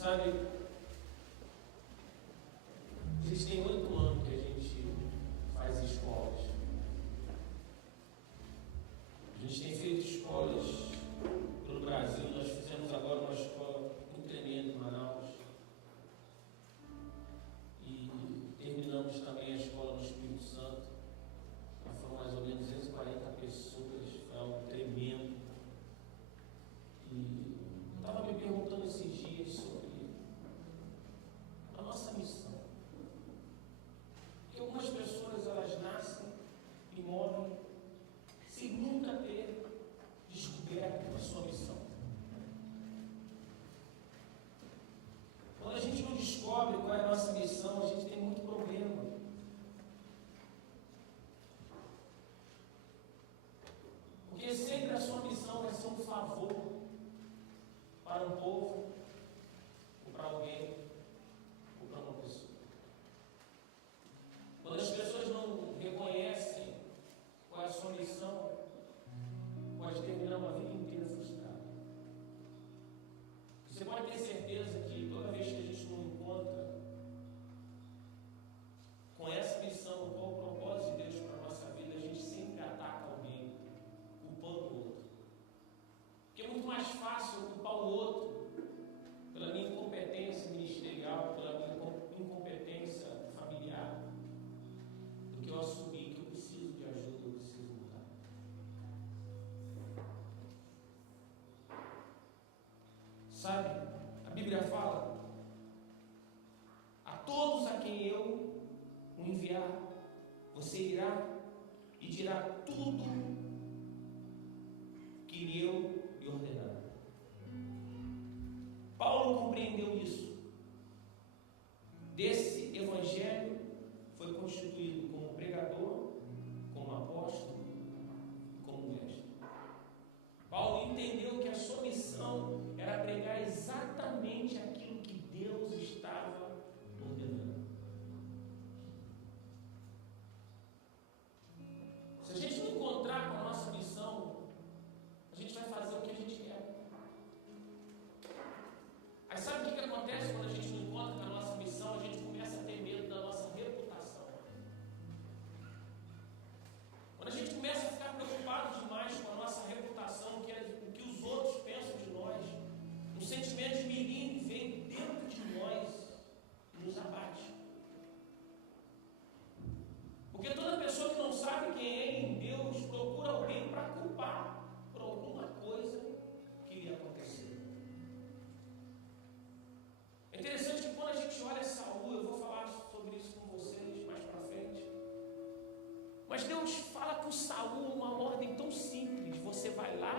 Sabe, existem 8 anos que a gente faz escolas. A gente tem feito escolas pelo Brasil. Nós fizemos agora uma escola muito tremenda em Manaus. E terminamos também a escola no Espírito Santo. Foram mais ou menos 240 pessoas. Foi algo tremendo. E eu estava me perguntando esses dias sobre a nossa missão. Porque algumas pessoas, elas nascem e morrem sem nunca ter descoberto a sua missão. Quando a gente não descobre qual é a nossa missão, a gente tem muito problema. Porque sempre a sua missão vai ser um favor para um povo, ou para alguém, ou para uma pessoa. Quando as pessoas não reconhecem qual é a sua missão, pode terminar uma vida inteira frustrada. Você pode ter certeza que toda vez que a gente não encontra com essa missão, qual o propósito de Deus para a nossa vida, a gente sempre ataca alguém, culpando o outro. Porque é muito mais fácil culpar o outro pela minha incompetência ministerial, pela minha incompetência familiar, do que eu assumir que eu preciso de ajuda, eu preciso mudar. Sabe, a Bíblia fala: a todos a quem eu o enviar, você irá e dirá tudo que eu lhe ordenar. Paulo compreendeu isso. Desse evangelho foi constituído como pregador, como apóstolo, como mestre. Paulo entendeu que a sua missão era pregar exatamente aquilo que Deus estava ordenando. Se a gente não encontrar com a nossa missão, a gente vai fazer o que a gente quer. Aí sabe o que acontece quando a gente não encontra com a nossa missão? A gente começa a ter medo da nossa reputação. Quando a gente começa a ficar preocupado demais com a nossa reputação, o que os outros pensam de nós, um sentimento de mirim vem dentro de nós e nos abate. Porque toda pessoa que não sabe quem é em Deus procura alguém para culpar por alguma coisa que lhe aconteceu. É interessante que quando a gente olha Saul, eu vou falar sobre isso com vocês mais para frente, mas Deus fala com Saul uma ordem tão simples: você vai lá,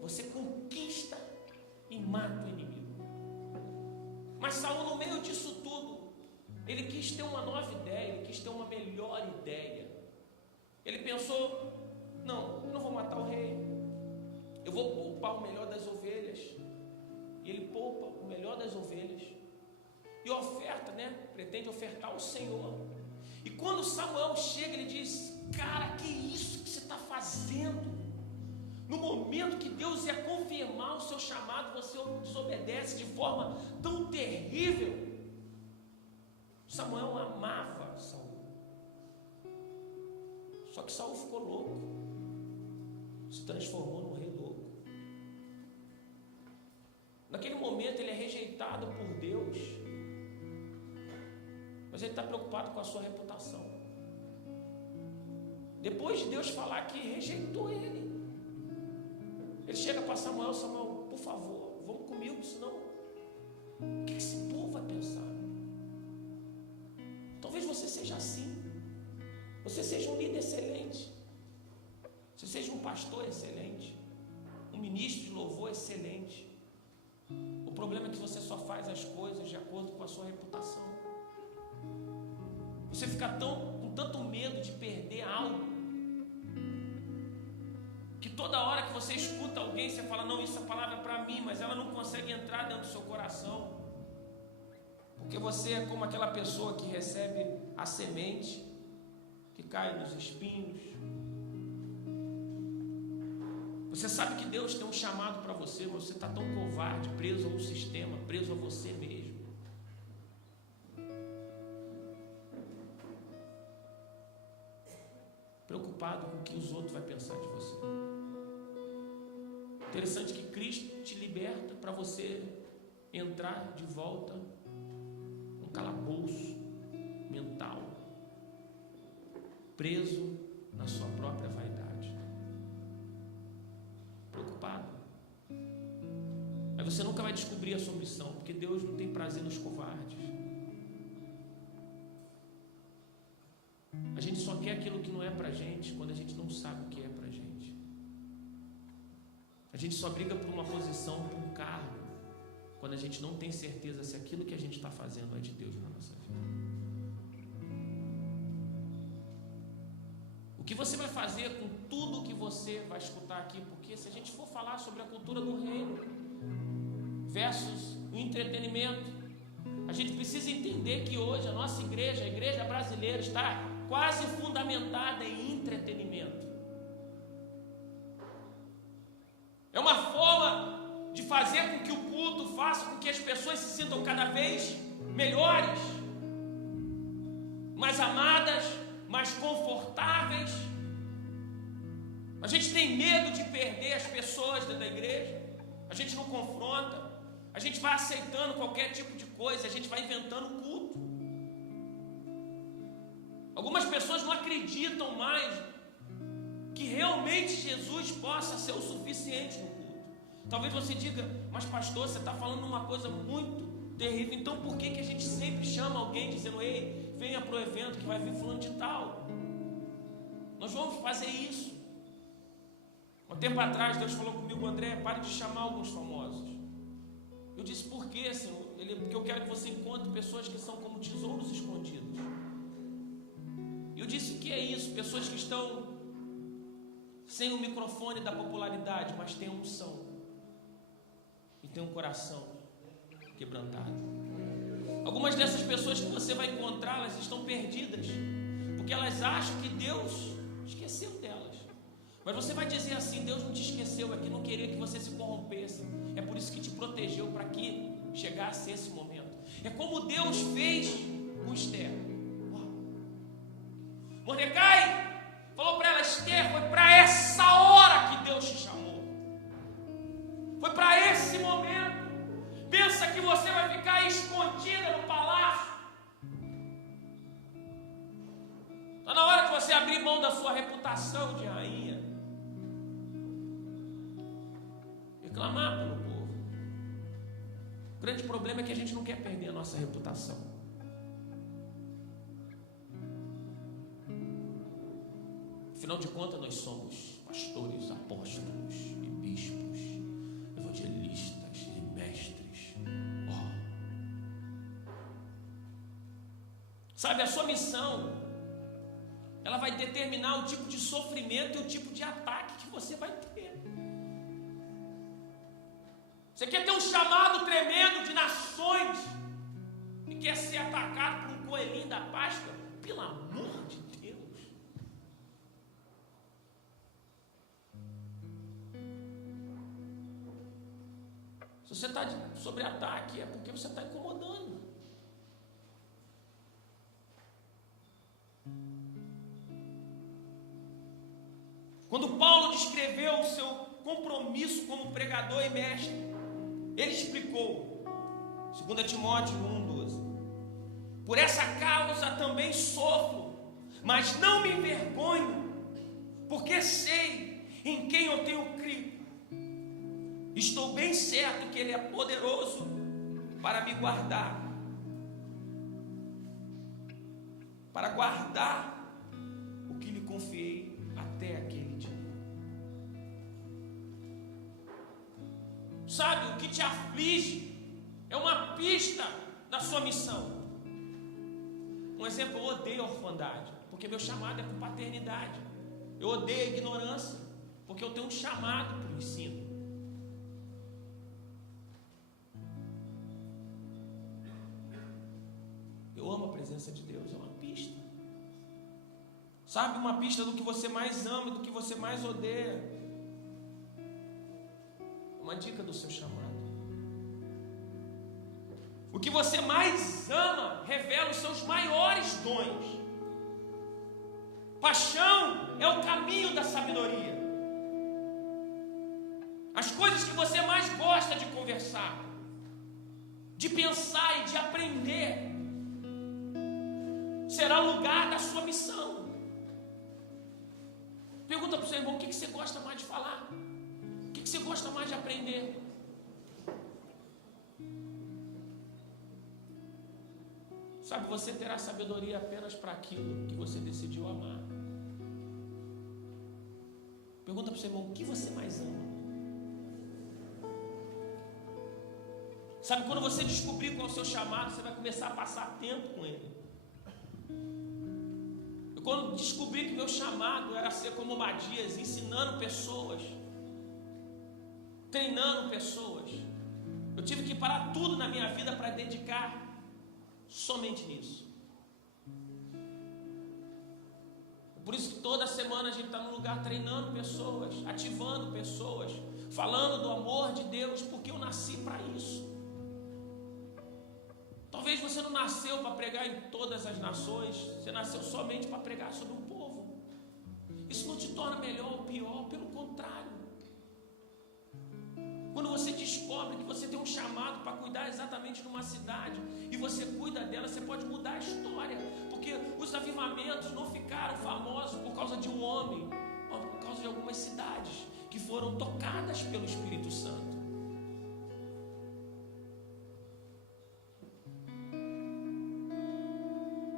você conquista e mata o inimigo. Mas Saul, no meio disso tudo, ele quis ter uma nova ideia, ele quis ter uma melhor ideia. Ele pensou: não, eu não vou matar o rei, eu vou poupar o melhor das ovelhas. E ele poupa o melhor das ovelhas e oferta, pretende ofertar ao Senhor. E quando Samuel chega, ele diz: cara, que isso que você está fazendo? No momento que Deus ia confirmar o seu chamado, você desobedece de forma tão terrível. Samuel amava Saul, só que Saul ficou louco, se transformou num rei louco. Naquele momento ele é rejeitado por Deus, mas ele está preocupado com a sua reputação. Depois de Deus falar que rejeitou ele, ele chega para Samuel: Samuel, por favor, vamos comigo, senão o que esse povo vai pensar? Talvez você seja assim, você seja um líder excelente, você seja um pastor excelente, um ministro de louvor excelente. O problema é que você só faz as coisas de acordo com a sua reputação. Você fica com tanto medo de perder algo, que toda hora que você escuta alguém, você fala: não, essa palavra é para mim, mas ela não consegue entrar dentro do seu coração, porque você é como aquela pessoa que recebe a semente que cai nos espinhos. Você sabe que Deus tem um chamado para você, mas você está tão covarde, preso a um sistema, preso a você mesmo. Preocupado com o que os outros vão pensar de você. Interessante que Cristo te liberta para você entrar de volta num calabouço mental, preso na sua própria vaidade. Preocupado. Mas você nunca vai descobrir a sua missão, porque Deus não tem prazer nos covardes. A gente só quer aquilo que não é pra gente quando a gente não sabe o que é pra gente. A gente só briga por uma posição, por um cargo, quando a gente não tem certeza se aquilo que a gente está fazendo é de Deus na nossa vida. O que você vai fazer com tudo que você vai escutar aqui? Porque se a gente for falar sobre a cultura do reino versus o entretenimento, a gente precisa entender que hoje a nossa igreja, a igreja brasileira, está quase fundamentada em entretenimento. É uma forma de fazer com que o culto faça com que as pessoas se sintam cada vez melhores, mais amadas, mais confortáveis. A gente tem medo de perder as pessoas dentro da igreja. A gente não confronta. A gente vai aceitando qualquer tipo de coisa. A gente vai inventando culto. Algumas pessoas não acreditam mais que realmente Jesus possa ser o suficiente no culto. Talvez você diga, mas pastor, você está falando uma coisa muito terrível. Então por que a gente sempre chama alguém dizendo, ei, venha para o evento que vai vir fulano de tal? Nós vamos fazer isso. Um tempo atrás Deus falou comigo, André, pare de chamar alguns famosos. Eu disse, por quê, Senhor? Porque eu quero que você encontre pessoas que são como tesouros escondidos. Eu disse, o que é isso? Pessoas que estão sem o microfone da popularidade, mas têm unção e têm um coração quebrantado. Algumas dessas pessoas que você vai encontrar, elas estão perdidas, porque elas acham que Deus esqueceu delas. Mas você vai dizer assim, Deus não te esqueceu, é que não queria que você se corrompesse. É por isso que te protegeu, para que chegasse esse momento. É como Deus fez com Esther. Mordecai falou para ela, Esther, foi para essa hora que Deus te chamou. Foi para esse momento. Pensa que você vai ficar escondida no palácio. Está na hora de você abrir mão da sua reputação de rainha e clamar pelo povo. O grande problema é que a gente não quer perder a nossa reputação. Afinal de contas, nós somos pastores, apóstolos e bispos, evangelistas e mestres. Sabe, a sua missão, ela vai determinar o tipo de sofrimento e o tipo de ataque que você vai ter. Você quer ter um chamado tremendo de nações e quer ser atacado por um coelhinho da Páscoa? Pelo amor de Deus. Se você está sobre ataque, é porque você está incomodando. Quando Paulo descreveu o seu compromisso como pregador e mestre, ele explicou, 2 Timóteo 1,12: por essa causa também sofro, mas não me envergonho, porque sei em quem eu tenho crido. Estou bem certo que Ele é poderoso para me guardar, para guardar o que lhe confiei até aquele dia. Sabe, o que te aflige é uma pista da sua missão. Um exemplo, eu odeio a orfandade, porque meu chamado é por paternidade. Eu odeio a ignorância, porque eu tenho um chamado para o ensino. Eu amo a presença de Deus, é uma pista. Sabe, uma pista do que você mais ama e do que você mais odeia. Uma dica do seu chamado. O que você mais ama revela os seus maiores dons. Paixão é o caminho da sabedoria. As coisas que você mais gosta de conversar, de pensar e de aprender, será o lugar da sua missão. Pergunta para o seu irmão: o que você gosta mais de falar? O que você gosta mais de aprender? Sabe, você terá sabedoria apenas para aquilo que você decidiu amar. Pergunta para o seu irmão: o que você mais ama? Sabe, quando você descobrir qual é o seu chamado, você vai começar a passar tempo com ele. Eu, quando descobri que meu chamado era ser como Obadias, ensinando pessoas, treinando pessoas, eu tive que parar tudo na minha vida para dedicar somente nisso. Por isso que toda semana a gente está num lugar treinando pessoas, ativando pessoas, falando do amor de Deus, porque eu nasci para isso. Talvez você não nasceu para pregar em todas as nações, você nasceu somente para pregar sobre um povo. Isso não te torna melhor ou pior, pelo contrário. Quando você descobre que você tem um chamado para cuidar exatamente de uma cidade e você cuida dela, você pode mudar a história, porque os avivamentos não ficaram famosos por causa de um homem, mas por causa de algumas cidades que foram tocadas pelo Espírito Santo.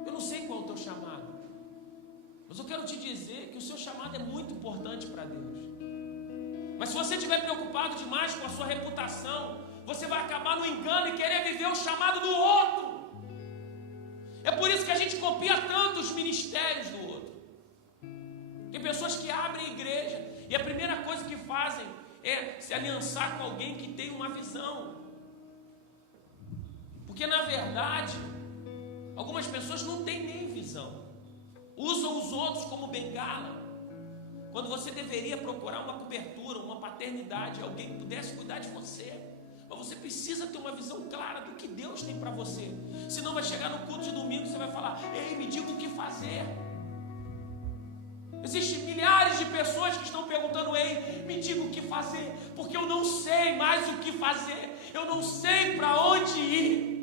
Eu não sei qual é o teu chamado, mas eu quero te dizer que o seu chamado é muito importante para Deus. Mas se você estiver preocupado demais com a sua reputação, você vai acabar no engano e querer viver o chamado do outro. É por isso que a gente copia tanto os ministérios do outro. Tem pessoas que abrem igreja e a primeira coisa que fazem é se aliançar com alguém que tem uma visão. Porque na verdade, algumas pessoas não têm nem visão. Usam os outros como bengala. Quando você deveria procurar uma cobertura, uma paternidade, alguém que pudesse cuidar de você. Mas você precisa ter uma visão clara do que Deus tem para você. Senão vai chegar no culto de domingo e você vai falar: ei, me diga o que fazer. Existem milhares de pessoas que estão perguntando: ei, me diga o que fazer, porque eu não sei mais o que fazer. Eu não sei para onde ir.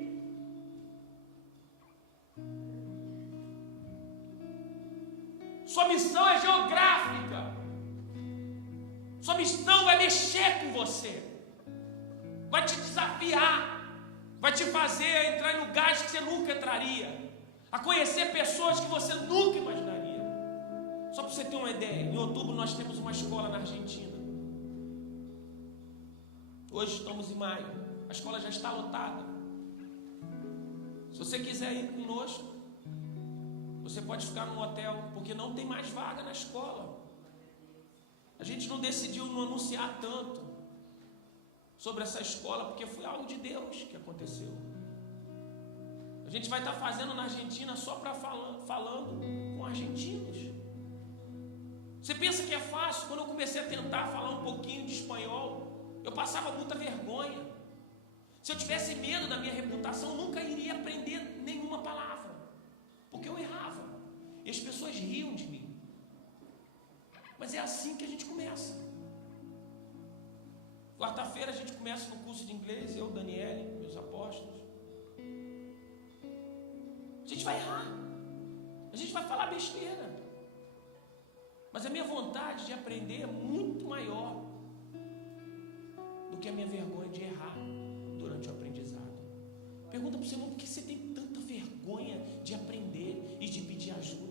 Sua missão é geográfica. Sua missão vai mexer com você, vai te desafiar, vai te fazer entrar em lugares que você nunca entraria, a conhecer pessoas que você nunca imaginaria. Só para você ter uma ideia, em outubro nós temos uma escola na Argentina. Hoje estamos em maio, a escola já está lotada. Se você quiser ir conosco, você pode ficar num hotel, porque não tem mais vaga na escola. A gente não decidiu não anunciar tanto sobre essa escola, porque foi algo de Deus que aconteceu. A gente vai estar fazendo na Argentina só para falando com argentinos. Você pensa que é fácil? Quando eu comecei a tentar falar um pouquinho de espanhol, eu passava muita vergonha. Se eu tivesse medo da minha reputação, eu nunca iria aprender nenhuma palavra, porque eu errava e as pessoas riam de mim. Mas é assim que a gente começa. Quarta-feira a gente começa no curso de inglês, eu, Daniele, meus apóstolos. A gente vai errar, a gente vai falar besteira, mas a minha vontade de aprender é muito maior do que a minha vergonha de errar durante o aprendizado. Pergunta para o seu irmão: por que você tem tanta vergonha de aprender e de pedir ajuda?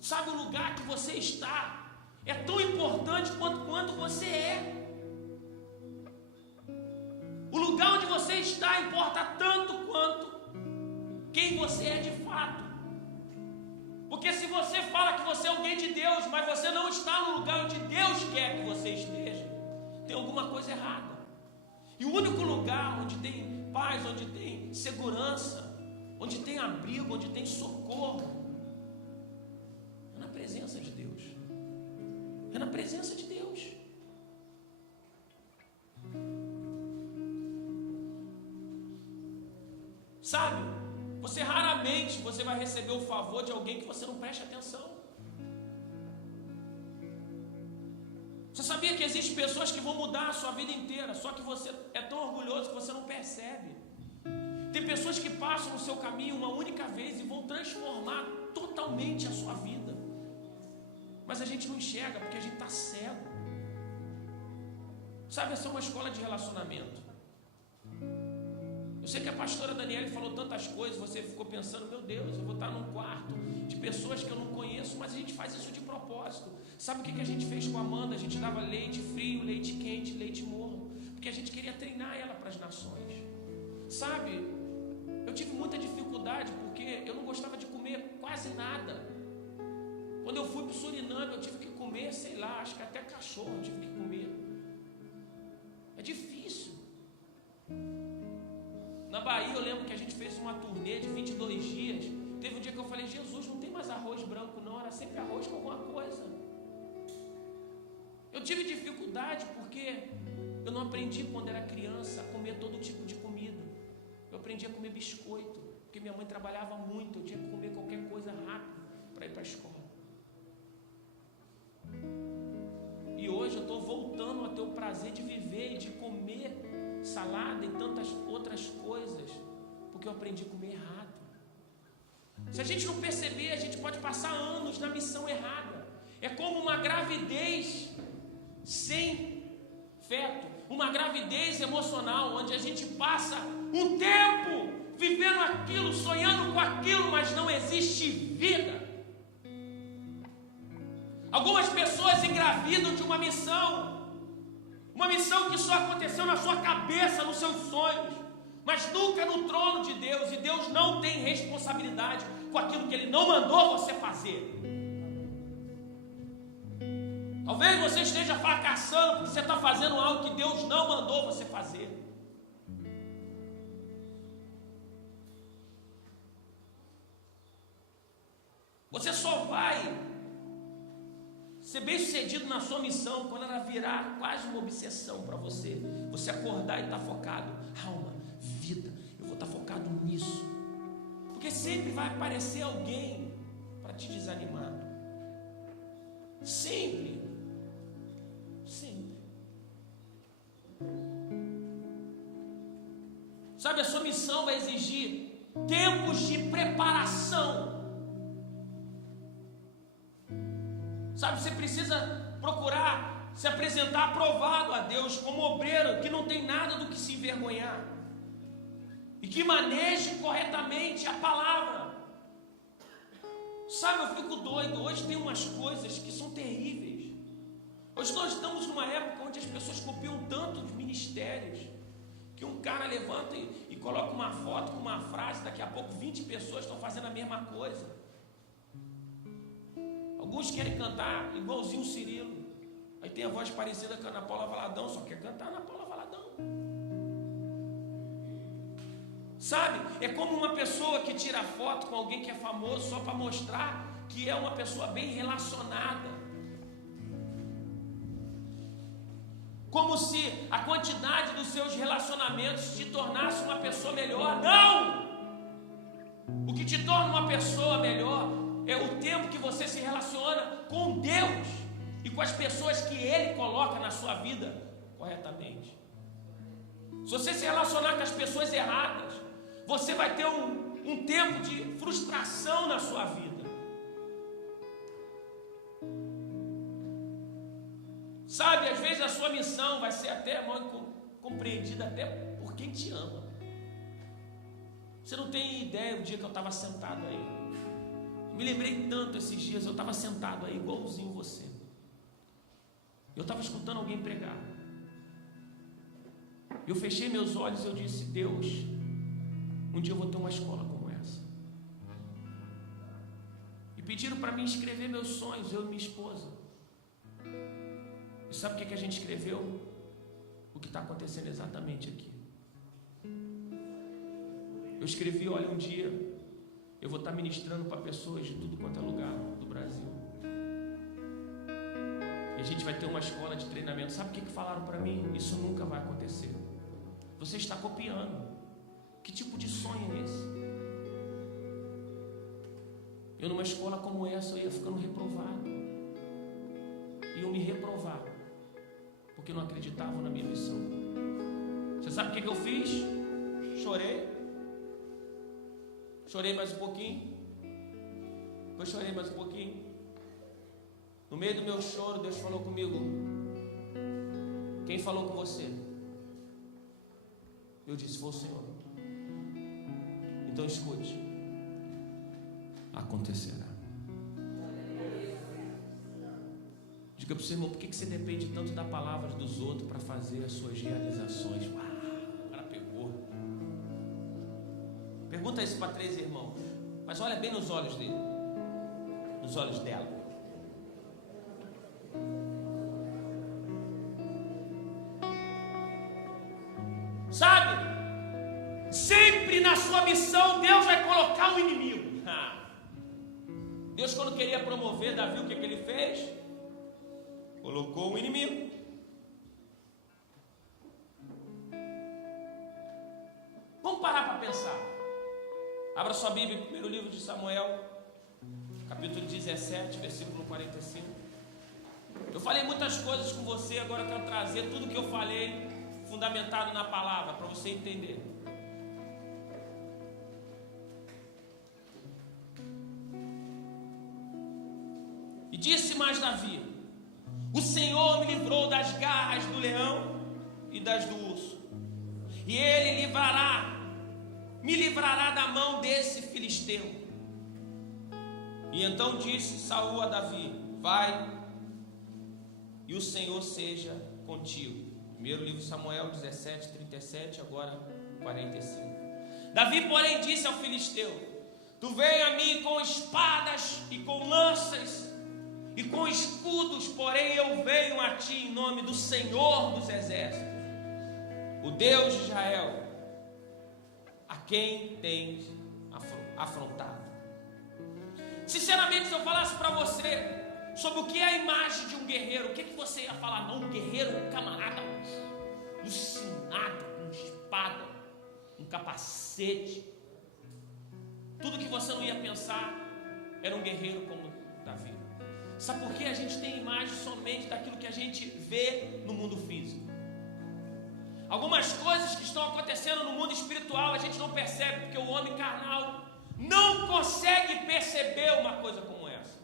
Sabe, o lugar que você está é tão importante quanto você é. O lugar onde você está importa tanto quanto quem você é de fato. Porque se você fala que você é alguém de Deus, mas você não está no lugar onde Deus quer que você esteja, tem alguma coisa errada. E o único lugar onde tem paz, onde tem segurança, onde tem abrigo, onde tem socorro, é na presença de Deus. presença de Deus. Sabe, raramente você vai receber o favor de alguém que você não preste atenção. Você sabia que existem pessoas que vão mudar a sua vida inteira, só que você é tão orgulhoso que você não percebe. Tem pessoas que passam no seu caminho uma única vez e vão transformar totalmente a sua vida. Mas a gente não enxerga porque a gente está cego. Sabe, essa é uma escola de relacionamento. Eu sei que a pastora Daniele falou tantas coisas, você ficou pensando, meu Deus, eu vou estar num quarto de pessoas que eu não conheço, mas a gente faz isso de propósito. Sabe o que a gente fez com a Amanda? A gente dava leite frio, leite quente, leite morno, porque a gente queria treinar ela para as nações. Sabe, eu tive muita dificuldade porque eu não gostava de comer quase nada. Quando eu fui para o Suriname, eu tive que comer, sei lá, acho que até cachorro eu tive que comer. É difícil. Na Bahia eu lembro que a gente fez uma turnê de 22 dias. Teve um dia que eu falei, Jesus, não tem mais arroz branco não, era sempre arroz com alguma coisa. Eu tive dificuldade porque eu não aprendi quando era criança a comer todo tipo de comida. Eu aprendi a comer biscoito, porque minha mãe trabalhava muito, eu tinha que comer qualquer coisa rápido para ir para a escola. E hoje eu estou voltando a ter o prazer de viver e de comer salada e tantas outras coisas, porque eu aprendi a comer errado. Se a gente não perceber, a gente pode passar anos na missão errada. É como uma gravidez sem feto, uma gravidez emocional, onde a gente passa um tempo vivendo aquilo, sonhando com aquilo, mas não existe vida. Algumas pessoas engravidam de uma missão que só aconteceu na sua cabeça, nos seus sonhos, mas nunca no trono de Deus, e Deus não tem responsabilidade com aquilo que Ele não mandou você fazer. Talvez você esteja fracassando porque você está fazendo algo que Deus não mandou você fazer. Você só vai ser bem sucedido na sua missão quando ela virar quase uma obsessão para você. Você acordar e estar focado. Alma, vida, eu vou estar focado nisso. Porque sempre vai aparecer alguém para te desanimar. Sempre. Sempre. Sabe, a sua missão vai exigir tempos de preparação. Sabe, você precisa procurar se apresentar aprovado a Deus como obreiro que não tem nada do que se envergonhar e que maneje corretamente a palavra. Sabe, eu fico doido. Hoje tem umas coisas que são terríveis. Hoje nós estamos numa época onde as pessoas copiam tanto de ministérios que um cara levanta e coloca uma foto com uma frase, daqui a pouco 20 pessoas estão fazendo a mesma coisa. Alguns querem cantar igualzinho o Cirilo. Aí tem a voz parecida com a Ana Paula Valadão, só quer cantar Ana Paula Valadão. Sabe, é como uma pessoa que tira foto com alguém que é famoso só para mostrar que é uma pessoa bem relacionada. Como se a quantidade dos seus relacionamentos te tornasse uma pessoa melhor. Não! O que te torna uma pessoa melhor é o tempo que você se relaciona com Deus e com as pessoas que Ele coloca na sua vida corretamente. Se você se relacionar com as pessoas erradas, você vai ter um tempo de frustração na sua vida. Sabe, às vezes a sua missão vai ser até mal compreendida até por quem te ama. Você não tem ideia do dia que eu estava sentado aí. Me lembrei tanto esses dias, eu estava sentado aí, igualzinho você. Eu estava escutando alguém pregar. Eu fechei meus olhos e eu disse, Deus, um dia eu vou ter uma escola como essa. E pediram para mim escrever meus sonhos, eu e minha esposa. E sabe o que a gente escreveu? O que está acontecendo exatamente aqui. Eu escrevi, olha, um dia eu vou estar ministrando para pessoas de tudo quanto é lugar do Brasil. E a gente vai ter uma escola de treinamento. Sabe o que falaram para mim? Isso nunca vai acontecer. Você está copiando. Que tipo de sonho é esse? Eu numa escola como essa, eu ia ficando reprovado. Iam me reprovar, porque não acreditavam na minha missão. Você sabe o que eu fiz? Chorei. Chorei mais um pouquinho. Depois chorei mais um pouquinho. No meio do meu choro, Deus falou comigo: quem falou com você? Eu disse: foi o Senhor. Então escute, acontecerá. Diga para o seu irmão: por que você depende tanto da palavra dos outros para fazer as suas realizações? Agora pegou. Pergunta isso para 3 irmãos, mas olha bem nos olhos dele, nos olhos dela. Sabe? Sempre na sua missão Deus vai colocar um inimigo. Deus, quando queria promover Davi, o que ele fez? Colocou um inimigo. Vamos parar para pensar. Abra sua Bíblia, primeiro livro de Samuel, capítulo 17, versículo 45. Eu falei muitas coisas com você, agora eu quero trazer tudo que eu falei fundamentado na palavra, para você entender. E disse mais Davi: o Senhor me livrou das garras do leão e das do urso, e Ele me livrará da mão desse filisteu. E então disse Saul a Davi: vai, e o Senhor seja contigo. Primeiro livro de Samuel 17, 37, agora 45. Davi, porém, disse ao filisteu: tu vem a mim com espadas e com lanças e com escudos, porém eu venho a ti em nome do Senhor dos exércitos, o Deus de Israel, a quem tens afrontado. Sinceramente, se eu falasse para você sobre o que é a imagem de um guerreiro, o que você ia falar? Não, um guerreiro, um camarada alucinado, com espada, um capacete. Tudo que você não ia pensar era um guerreiro como Davi. Sabe por que a gente tem imagem somente daquilo que a gente vê no mundo físico? Algumas coisas que estão acontecendo no mundo espiritual a gente não percebe, porque o homem carnal não consegue perceber uma coisa como essa.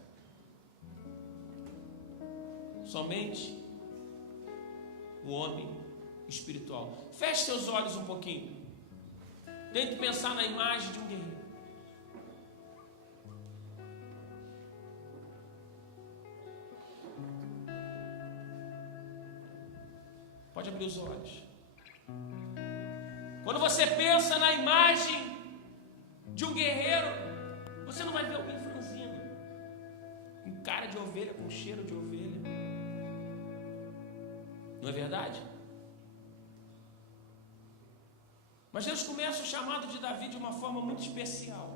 Somente o homem espiritual. Feche seus olhos um pouquinho. Tente pensar na imagem de um guerreiro. Pode abrir os olhos. Quando você pensa na imagem de um guerreiro, você não vai ver alguém franzino, com cara de ovelha, com cheiro de ovelha. Não é verdade? Mas Deus começa o chamado de Davi de uma forma muito especial.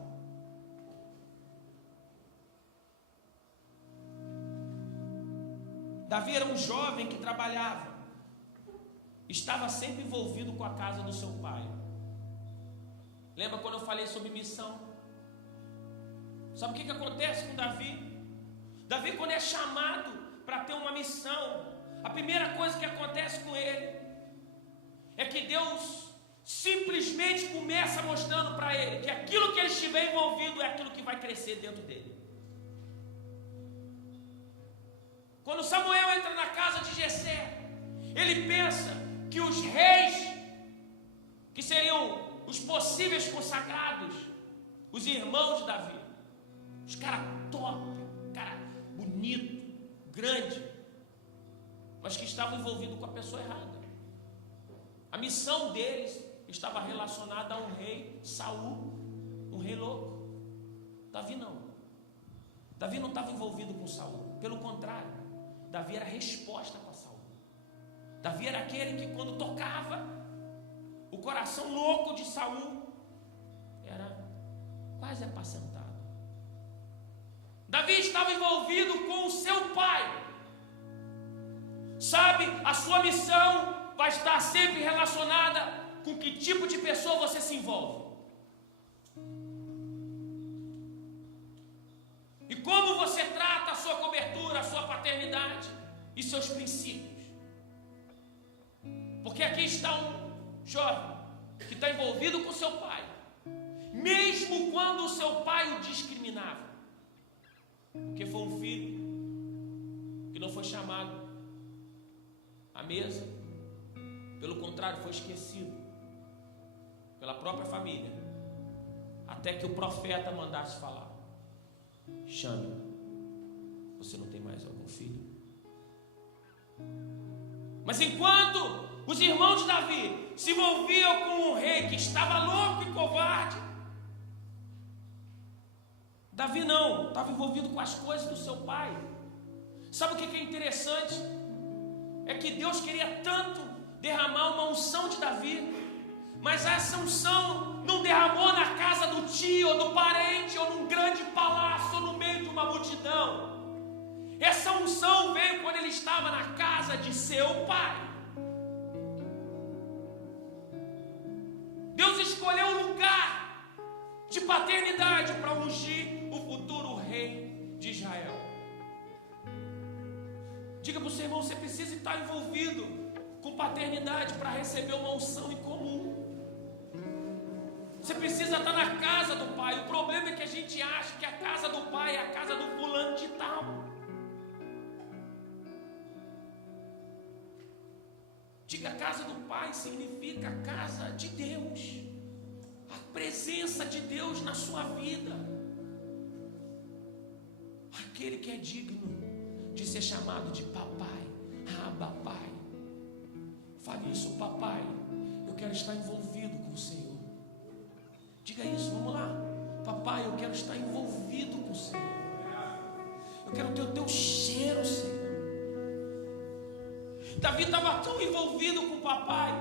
Davi era um jovem que trabalhava, estava sempre envolvido com a casa do seu pai. Lembra quando eu falei sobre missão? Sabe o que acontece com Davi? Davi, quando é chamado para ter uma missão, a primeira coisa que acontece com ele é que Deus simplesmente começa mostrando para ele que aquilo que ele estiver envolvido é aquilo que vai crescer dentro dele. Quando Samuel entra na casa de Jessé, ele pensa que os reis, que seriam os possíveis consagrados, os irmãos de Davi, os caras top, cara bonito, grande, mas que estavam envolvidos com a pessoa errada. A missão deles estava relacionada a um rei, Saul, um rei louco. Davi não. Davi não estava envolvido com Saul. Pelo contrário, Davi era resposta para Saul. Davi era aquele que, quando tocava, o coração louco de Saul era quase apacentado. Davi estava envolvido com o seu pai. Sabe, a sua missão vai estar sempre relacionada com que tipo de pessoa você se envolve. E como você trata a sua cobertura, a sua paternidade e seus princípios. Porque aqui está um jovem que está envolvido com seu pai, mesmo quando o seu pai o discriminava, porque foi um filho que não foi chamado à mesa, pelo contrário, foi esquecido pela própria família, até que o profeta mandasse falar: chame, você não tem mais algum filho? Mas enquanto os irmãos de Davi se envolviam com um rei que estava louco e covarde, Davi não, estava envolvido com as coisas do seu pai. Sabe o que é interessante? É que Deus queria tanto derramar uma unção de Davi, mas essa unção não derramou na casa do tio ou do parente, ou num grande palácio, ou no meio de uma multidão. Essa unção veio quando ele estava na casa de seu pai. Deus escolheu um lugar de paternidade para ungir o futuro rei de Israel. Diga para o seu irmão, você precisa estar envolvido com paternidade para receber uma unção em comum. Você precisa estar na casa do pai. O problema é que a gente acha que a casa do pai é a casa do fulano de tal. Diga, a casa do pai significa a casa de Deus, a presença de Deus na sua vida, aquele que é digno de ser chamado de papai. Abba, pai. Fale isso: papai, eu quero estar envolvido com o Senhor. Diga isso, vamos lá. Papai, eu quero estar envolvido com o Senhor. Eu quero ter o teu cheiro, Senhor. Davi estava tão envolvido com o papai,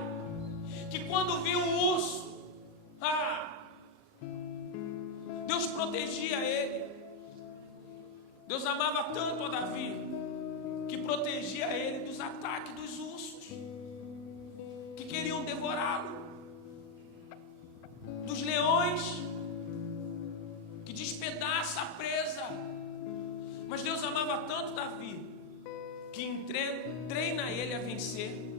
que quando viu um urso, Deus protegia ele. Deus amava tanto a Davi, que protegia ele dos ataques dos ursos, que queriam devorá-lo, dos leões, que despedaça a presa. Mas Deus amava tanto Davi, que treina ele a vencer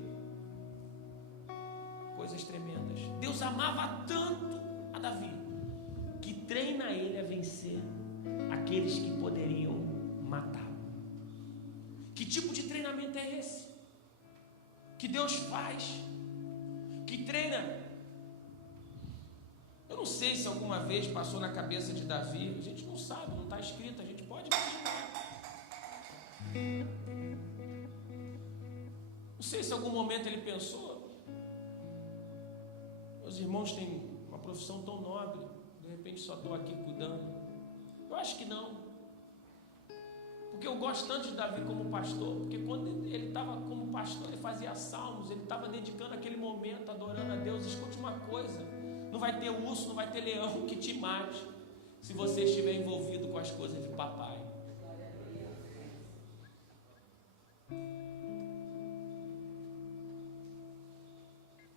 coisas tremendas. Deus amava tanto a Davi, que treina ele a vencer aqueles que poderiam matá-lo. Que tipo de treinamento é esse que Deus faz? Que treina? Eu não sei se alguma vez passou na cabeça de Davi. A gente não sabe, não está escrito. A gente pode imaginar. Não sei se em algum momento ele pensou: meus irmãos têm uma profissão tão nobre, de repente só estou aqui cuidando. Eu acho que não. Porque eu gosto tanto de Davi como pastor, porque quando ele estava como pastor, ele fazia salmos, ele estava dedicando aquele momento, adorando a Deus. Escute uma coisa: não vai ter urso, não vai ter leão que te mate, se você estiver envolvido com as coisas de papai.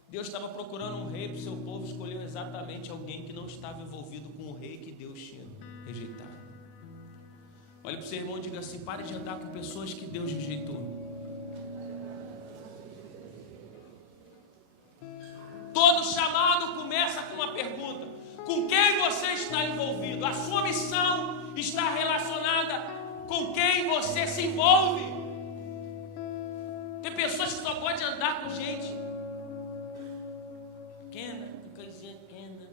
Deus estava procurando um rei para o seu povo, escolheu exatamente alguém que não estava envolvido com o rei que Deus tinha rejeitado. Olhe para o seu irmão e diga assim: pare de andar com pessoas que Deus rejeitou. Todo chamado começa com uma pergunta: com quem você está envolvido? A sua missão está relacionada com quem você se envolve. Tem pessoas que só podem andar com gente pequena, coisinha pequena.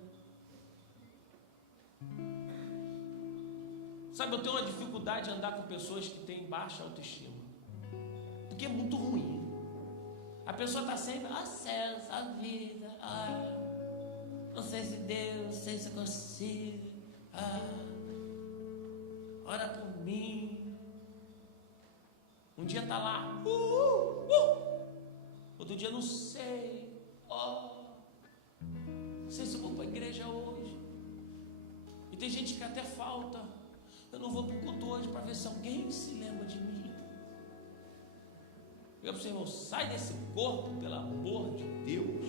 Sabe, eu tenho uma dificuldade de andar com pessoas que têm baixa autoestima, porque é muito ruim. A pessoa está sempre: céus, a vida, não sei se Deus, não sei se eu consigo, ora por mim. Um dia está lá, outro dia não sei, não sei se eu vou para a igreja hoje. E tem gente que até falta: eu não vou para o culto hoje para ver se alguém se lembra de mim. Diga para o seu irmão, sai desse corpo, pelo amor de Deus.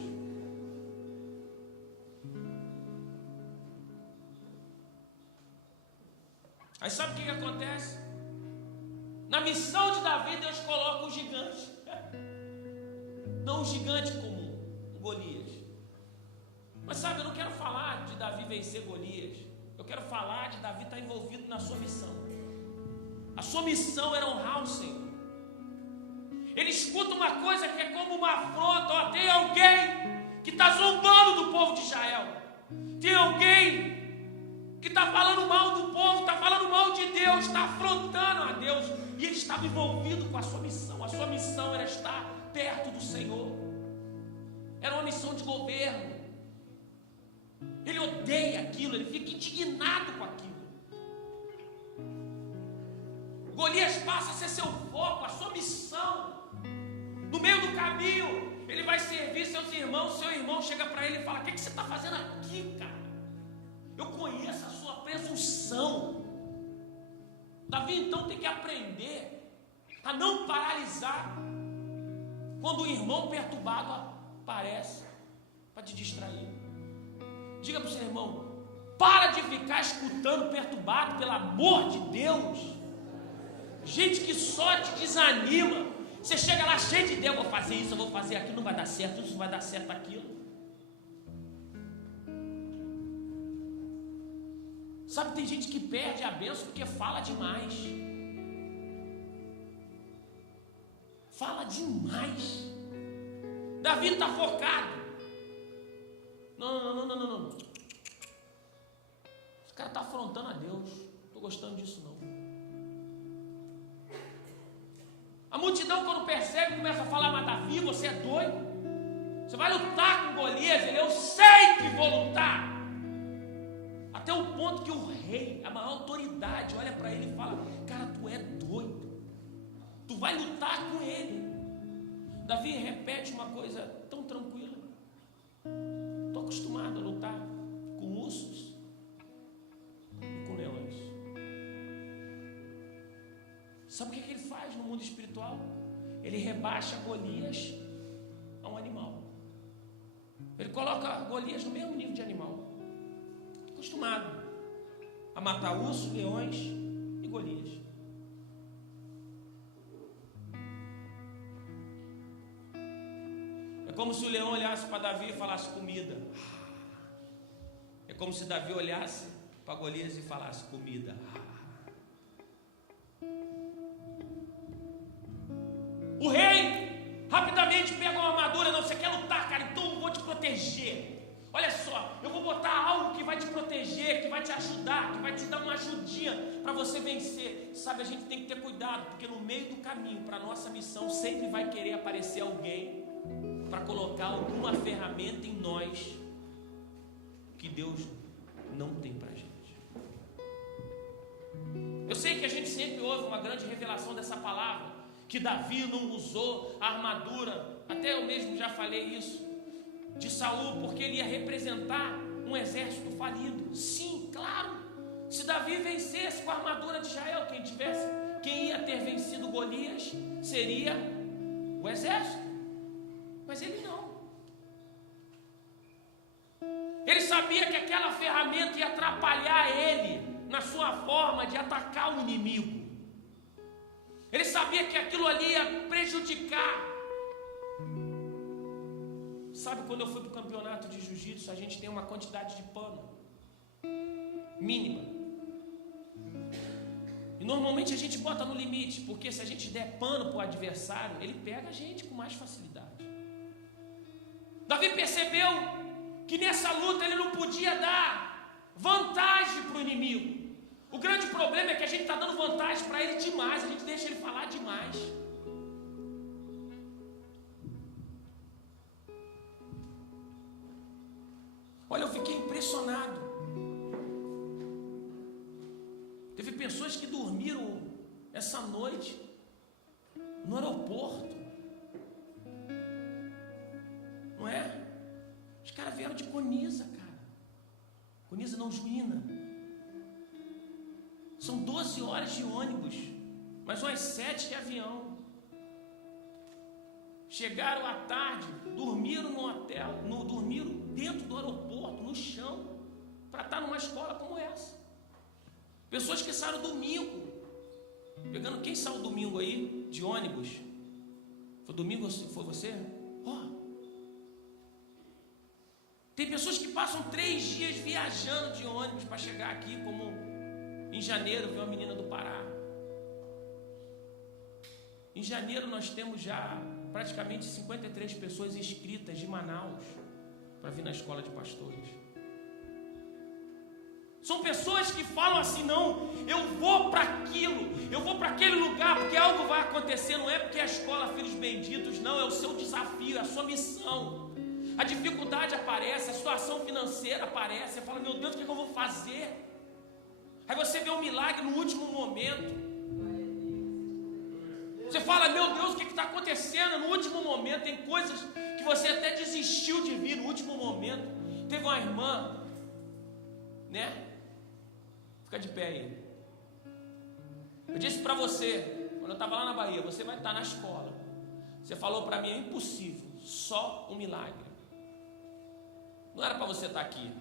Aí sabe o que acontece? Na missão de Davi, Deus coloca um gigante. Não um gigante comum, um Golias. Mas sabe, eu não quero falar de Davi vencer Golias. Eu quero falar de Davi estar envolvido na sua missão. A sua missão era honrar o Senhor. Ele escuta uma coisa que é como uma afronta. Ó, tem alguém que está zombando do povo de Israel. Tem alguém que está falando mal do povo, está falando mal de Deus, está afrontando a Deus. E ele estava envolvido com a sua missão. A sua missão era estar perto do Senhor. Era uma missão de governo. Ele odeia aquilo, ele fica indignado com aquilo. Golias passa a ser seu foco, a sua missão. No meio do caminho, ele vai servir seus irmãos. Seu irmão chega para ele e fala: o que você está fazendo aqui, cara? Eu conheço a sua presunção. Davi então tem que aprender a não paralisar quando o irmão perturbado aparece para te distrair. Diga para o seu irmão: para de ficar escutando perturbado, pelo amor de Deus. Gente que só te desanima. Você chega lá cheio de ideia: eu vou fazer isso, eu vou fazer aquilo, não vai dar certo, isso não vai dar certo, aquilo. Sabe, tem gente que perde a bênção porque fala demais. Fala demais. Davi está focado. Não. Esse cara está afrontando a Deus. Não estou gostando disso não. A multidão, quando percebe, começa a falar: mas Davi, você é doido? Você vai lutar com Golias? Ele: eu sei que vou lutar. Até o ponto que o rei, a maior autoridade, olha para ele e fala: cara, tu é doido. Tu vai lutar com ele. Davi repete uma coisa tão tranquila: estou acostumado a lutar com ursos e com leões. Sabe o que ele faz no mundo espiritual? Ele rebaixa Golias a um animal. Ele coloca Golias no mesmo nível de animal. Acostumado a matar ursos, leões e Golias. É como se o leão olhasse para Davi e falasse: comida. É como se Davi olhasse para Golias e falasse: comida. O rei rapidamente pega uma armadura: não, você quer lutar, cara? Então eu vou te proteger. Olha só, eu vou botar algo que vai te proteger, que vai te ajudar, que vai te dar uma ajudinha para você vencer. Sabe, a gente tem que ter cuidado, porque no meio do caminho para a nossa missão sempre vai querer aparecer alguém para colocar alguma ferramenta em nós que Deus não tem para a gente. Eu sei que a gente sempre ouve uma grande revelação dessa palavra, que Davi não usou a armadura, até eu mesmo já falei isso, de Saul, porque ele ia representar um exército falido. Sim, claro. Se Davi vencesse com a armadura de Israel, quem ia ter vencido Golias seria o exército. Mas ele não. Ele sabia que aquela ferramenta ia atrapalhar ele na sua forma de atacar o inimigo. Ele sabia que aquilo ali ia prejudicar. Sabe, quando eu fui para o campeonato de jiu-jitsu, a gente tem uma quantidade de pano mínima. E normalmente a gente bota no limite, porque se a gente der pano para o adversário, ele pega a gente com mais facilidade. Davi percebeu que nessa luta ele não podia dar vantagem para o inimigo. O grande problema é que a gente está dando vantagem para ele demais, a gente deixa ele falar demais. Olha, eu fiquei impressionado. Teve pessoas que dormiram essa noite no aeroporto. Não é? Os caras vieram de Coniza, cara. Coniza não, Juína. São 12 horas de ônibus, mais umas 7 de avião. chegaram à tarde, dormiram no hotel, dormiram dentro do aeroporto, no chão, para estar numa escola como essa. Pessoas que saíram domingo, pegando, quem saiu domingo aí de ônibus? Foi domingo, foi você? Tem pessoas que passam 3 dias viajando de ônibus para chegar aqui, como em janeiro, viu a menina do Pará. Em janeiro nós temos já praticamente 53 pessoas inscritas de Manaus para vir na escola de pastores. São pessoas que falam assim: não, eu vou para aquilo, eu vou para aquele lugar porque algo vai acontecer. Não é porque é a escola Filhos Benditos, não, é o seu desafio, é a sua missão. A dificuldade aparece, a situação financeira aparece, você fala: meu Deus, o que eu vou fazer? Aí você vê um milagre no último momento. Você fala: meu Deus, o que está acontecendo? No último momento, tem coisas que você até desistiu de vir no último momento. Teve uma irmã, né? Fica de pé aí. Eu disse para você, quando eu estava lá na Bahia: você vai estar na escola. Você falou para mim: é impossível, só um milagre. Não era para você estar aqui.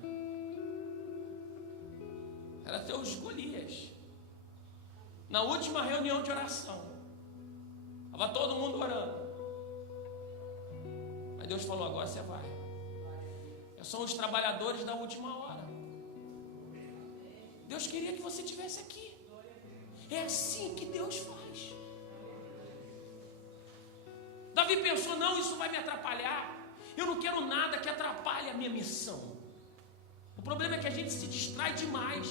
Era teus Golias. Na última reunião de oração, estava todo mundo orando. Aí Deus falou: agora você vai. São os trabalhadores da última hora. Deus queria que você estivesse aqui. É assim que Deus faz. Davi pensou: não, isso vai me atrapalhar. Eu não quero nada que atrapalhe a minha missão. O problema é que a gente se distrai demais.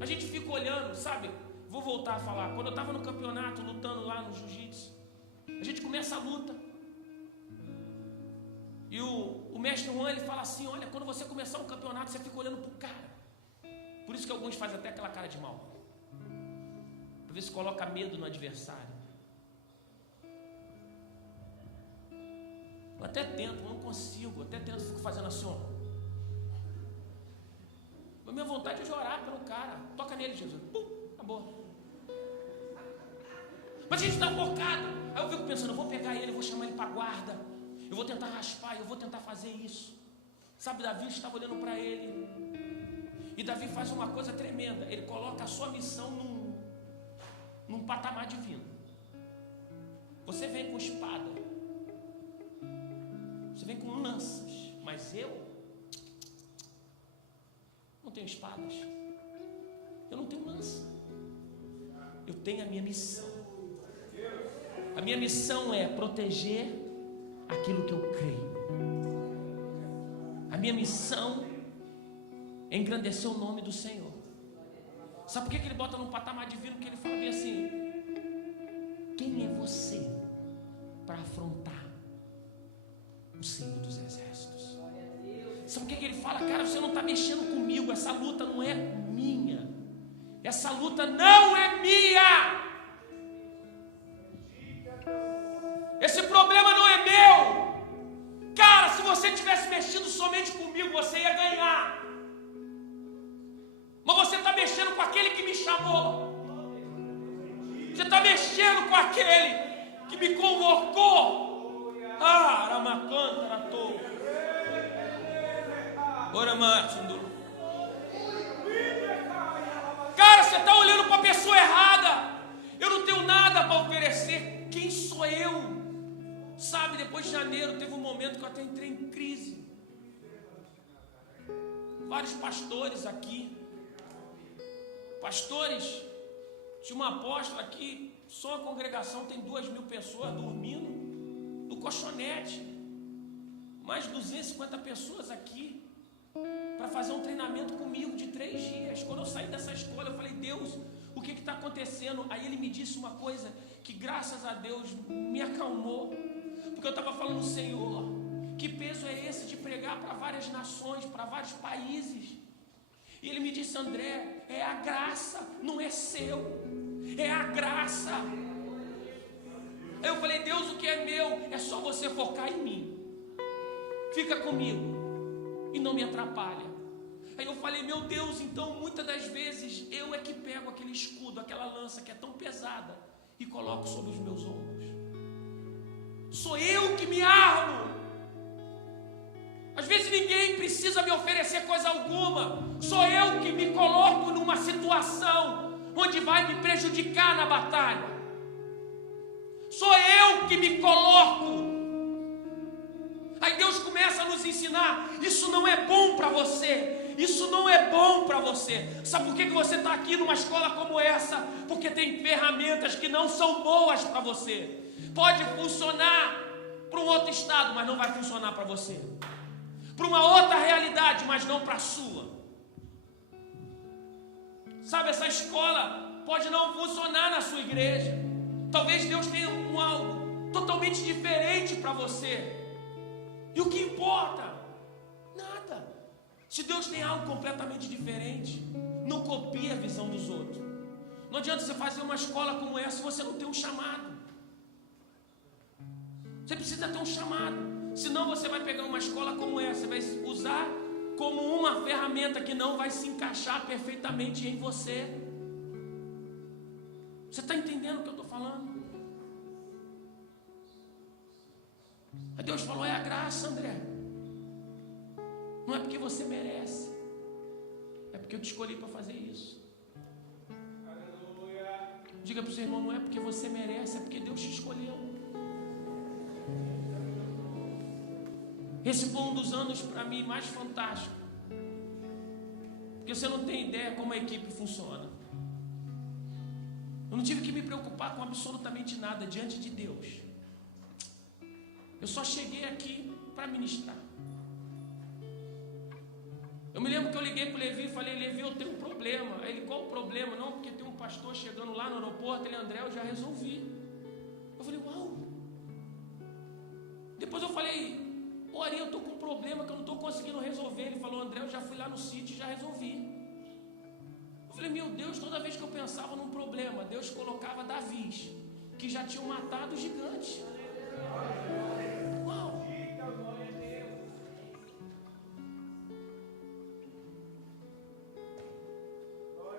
A gente fica olhando, sabe? Vou voltar a falar. Quando eu estava no campeonato, lutando lá no jiu-jitsu, a gente começa a luta. E o mestre Juan, ele fala assim: olha, quando você começar um campeonato, você fica olhando para o cara. Por isso que alguns fazem até aquela cara de mal, para ver se coloca medo no adversário. Eu até tento, mas não consigo. Até tento, fico fazendo assim, ó. A minha vontade é de orar pelo cara. Toca nele, Jesus. Pum, acabou. Mas a gente está focado. Aí eu fico pensando: eu vou pegar ele, eu vou chamar ele para a guarda, eu vou tentar raspar, eu vou tentar fazer isso. Sabe, Davi estava olhando para ele. E Davi faz uma coisa tremenda. Ele coloca a sua missão num patamar divino. Você vem com espada, você vem com lanças, mas eu não tenho espadas, eu não tenho lança. Eu tenho a minha missão. A minha missão é proteger aquilo que eu creio. A minha missão é engrandecer o nome do Senhor. Sabe por que ele bota num patamar divino? Porque ele fala bem assim: quem é você para afrontar o Senhor dos Exércitos? Sabe por que ele fala? Cara, você não está mexendo comigo. Essa luta não é minha. Essa luta não é minha. Esse problema não é meu. Cara, se você tivesse mexido somente comigo, você ia ganhar. Mas você está mexendo com aquele que me chamou. Você está mexendo com aquele que me convocou. Ramacanta, Ratou. Ora, Martindo. Cara, você está olhando para a pessoa errada. Eu não tenho nada para oferecer. Quem sou eu? Sabe, depois de janeiro teve um momento que eu até entrei em crise. Vários pastores aqui. Pastores, tinha uma apóstola aqui, só a congregação tem 2.000 pessoas dormindo no colchonete. Mais 250 pessoas aqui para fazer um treinamento comigo de 3 dias. Quando eu saí dessa escola, eu falei: Deus, o que está acontecendo? Aí ele me disse uma coisa que, graças a Deus, me acalmou. Porque eu estava falando: Senhor, que peso é esse de pregar para várias nações, para vários países? E ele me disse: André, é a graça, não é seu, é a graça. Aí eu falei: Deus, o que é meu é só você focar em mim. Fica comigo e não me atrapalha. Aí eu falei: meu Deus, então muitas das vezes eu é que pego aquele escudo, aquela lança que é tão pesada e coloco sobre os meus ombros. Sou eu que me armo. Às vezes ninguém precisa me oferecer coisa alguma. Sou eu que me coloco numa situação onde vai me prejudicar na batalha. Sou eu que me coloco. Aí Deus começa a nos ensinar: isso não é bom para você. Isso não é bom para você. Sabe por que você está aqui numa escola como essa? Porque tem ferramentas que não são boas para você. Pode funcionar para um outro estado, mas não vai funcionar para você. Para uma outra realidade, mas não para a sua. Sabe, essa escola pode não funcionar na sua igreja. Talvez Deus tenha algo totalmente diferente para você. E o que importa? Nada. Se Deus tem algo completamente diferente, não copie a visão dos outros. Não adianta você fazer uma escola como essa se você não tem um chamado. Você precisa ter um chamado. Senão você vai pegar uma escola como essa, vai usar como uma ferramenta que não vai se encaixar perfeitamente em você. Você está entendendo o que eu estou falando? Aí Deus falou: é a graça, André. Não é porque você merece, é porque eu te escolhi para fazer isso. Aleluia. Diga para o seu irmão: não é porque você merece, é porque Deus te escolheu. Esse foi um dos anos para mim mais fantástico, porque você não tem ideia como a equipe funciona. Eu não tive que me preocupar com absolutamente nada diante de Deus. Eu só cheguei aqui para ministrar. Eu me lembro que eu liguei para o Levi e falei: Levi, eu tenho um problema. Aí ele: qual o problema? Não, porque tem um pastor chegando lá no aeroporto. Ele: André, eu já resolvi. Eu falei: uau. Depois eu falei: ô Ari, eu estou com um problema que eu não estou conseguindo resolver. Ele falou: André, eu já fui lá no sítio e já resolvi. Eu falei: meu Deus, toda vez que eu pensava num problema, Deus colocava Davis, que já tinham matado os gigantes. Uau.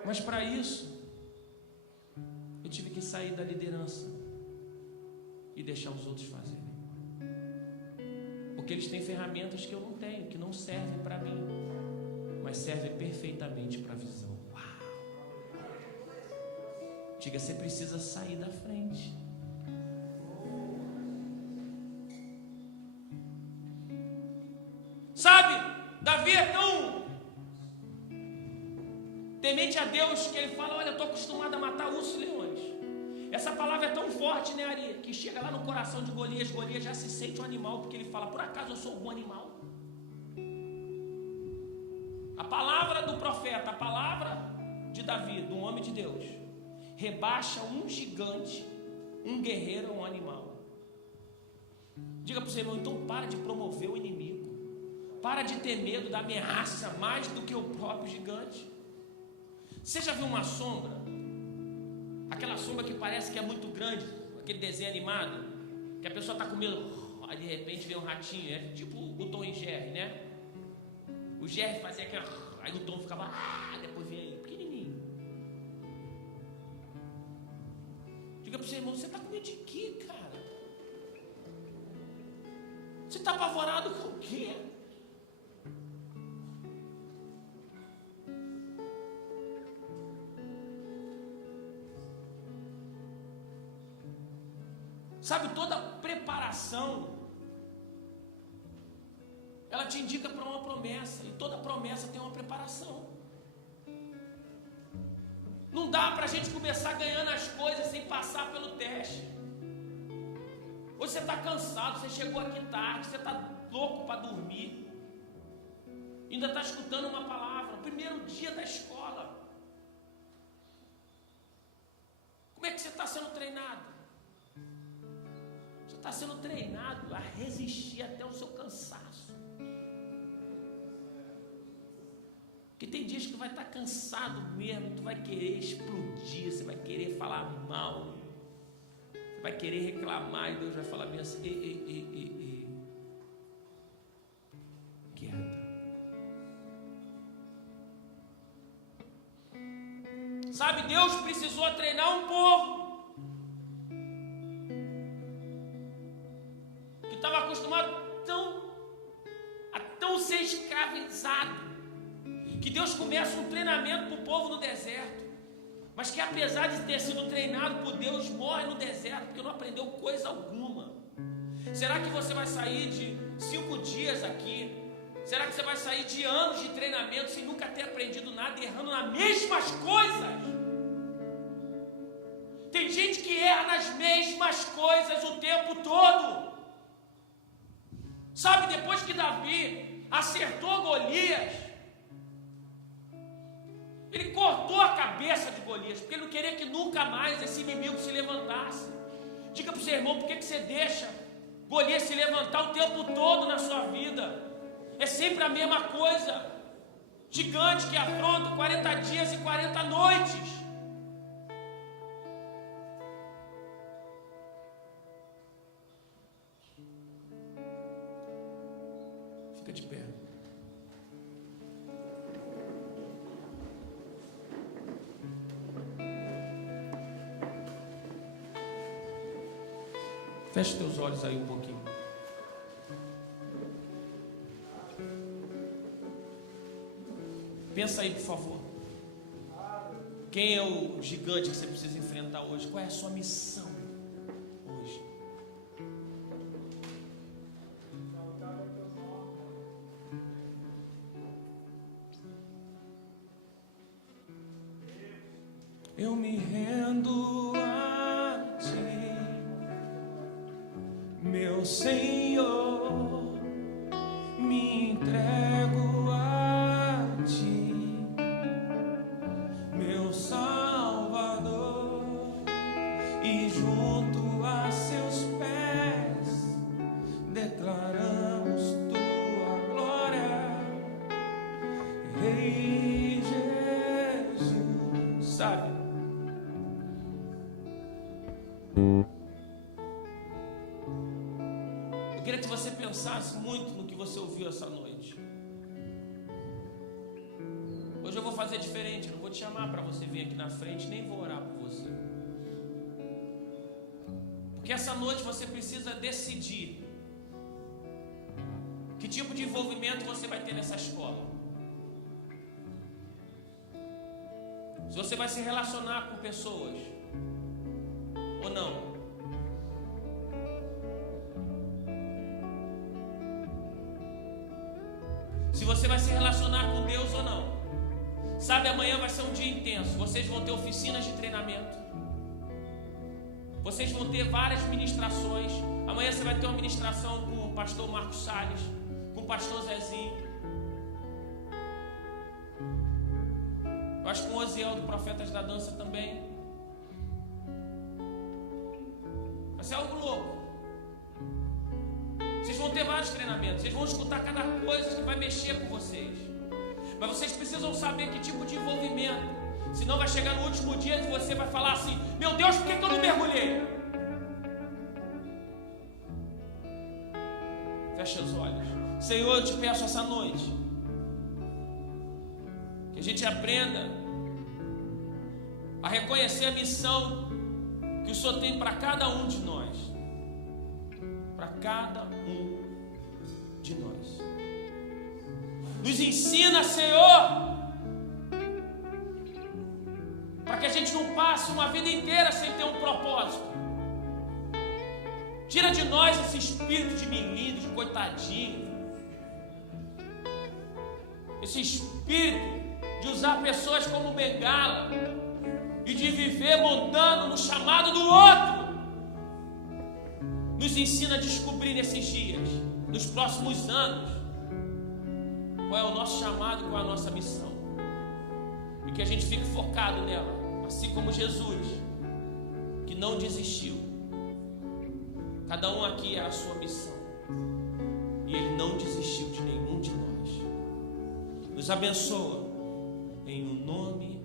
Mas para isso, eu tive que sair da liderança e deixar os outros fazerem. Porque eles têm ferramentas que eu não tenho, que não servem para mim, mas servem perfeitamente para a visão. Uau! Diga: você precisa sair da frente. Sabe, Davi é tão temente a Deus que ele fala: olha, eu estou acostumado a matar ursos e leões. Essa palavra é tão forte, né, Ari, que chega lá no coração de Golias. Golias já se sente um animal, porque ele fala: por acaso eu sou um bom animal? A palavra do profeta, a palavra de Davi, do homem de Deus, rebaixa um gigante, um guerreiro, um animal. Diga para o seu irmão: então para de promover o inimigo. Para de ter medo da ameaça mais do que o próprio gigante. Você já viu uma sombra? Aquela sombra que parece que é muito grande, aquele desenho animado, que a pessoa está com medo, aí de repente vem um ratinho, é tipo o Tom e Jerry, né? O Jerry fazia aquela, aí o Tom ficava, depois vem aí, pequenininho. Diga para o seu irmão: você está com medo de quê, cara? Você está apavorado com o quê? Sabe, toda preparação, ela te indica para uma promessa, e toda promessa tem uma preparação. Não dá para a gente começar ganhando as coisas sem passar pelo teste. Hoje você está cansado, você chegou aqui tarde, você está louco para dormir, ainda está escutando uma palavra, o primeiro dia da escola. Como é que você está sendo treinado? Está sendo treinado a resistir até o seu cansaço. Porque tem dias que vai estar cansado mesmo, tu vai querer explodir, você vai querer falar mal, você vai querer reclamar, e Deus vai falar bem assim: quieta. Sabe, Deus precisou treinar um povo. cansado, que Deus começa um treinamento para o povo no deserto, mas que apesar de ter sido treinado por Deus, morre no deserto porque não aprendeu coisa alguma. Será que você vai sair de 5 dias aqui? Será que você vai sair de anos de treinamento sem nunca ter aprendido nada e errando nas mesmas coisas? Tem gente que erra nas mesmas coisas o tempo todo. Sabe, depois que Davi acertou Golias, ele cortou a cabeça de Golias, porque ele não queria que nunca mais esse inimigo se levantasse. Diga para o seu irmão, por que você deixa Golias se levantar o tempo todo na sua vida? É sempre a mesma coisa. Gigante que afronta 40 dias e 40 noites. Fica de pé. Feche teus olhos aí um pouquinho. Pensa aí, por favor. Quem é o gigante que você precisa enfrentar hoje? Qual é a sua missão hoje? Eu me rendo a Ti, meu Senhor, me entrego a Ti, meu Salvador, e junto a Seus pés declaramos Tua glória, Rei Jesus. Sabe? Eu queria que você pensasse muito no que você ouviu essa noite. Hoje eu vou fazer diferente, eu não vou te chamar para você vir aqui na frente, nem vou orar por você. Porque essa noite você precisa decidir que tipo de envolvimento você vai ter nessa escola. Se você vai se relacionar com pessoas ou não. Se você vai se relacionar com Deus ou não. Sabe, amanhã vai ser um dia intenso. Vocês vão ter oficinas de treinamento. Vocês vão ter várias ministrações. Amanhã você vai ter uma ministração com o pastor Marcos Salles, com o pastor Zezinho. Eu acho que com o Oziel do Profetas da Dança também. Vai ser algo louco. Vocês vão ter vários treinamentos. Vocês vão escutar cada coisa que vai mexer com vocês. Mas vocês precisam saber que tipo de envolvimento. Senão vai chegar no último dia e você vai falar assim: meu Deus, por que eu não mergulhei? Fecha os olhos. Senhor, eu te peço essa noite que a gente aprenda a reconhecer a missão que o Senhor tem para cada um de nós. Para cada um de nós. Nos ensina, Senhor, para que a gente não passe uma vida inteira sem ter um propósito. Tira de nós esse espírito de menino, de coitadinho, esse espírito de usar pessoas como bengala e de viver montando no chamado do outro. Nos ensina a descobrir nesses dias, nos próximos anos, qual é o nosso chamado e qual é a nossa missão. E que a gente fique focado nela, assim como Jesus, que não desistiu. Cada um aqui é a sua missão. E ele não desistiu de nenhum de nós. Nos abençoa em o nome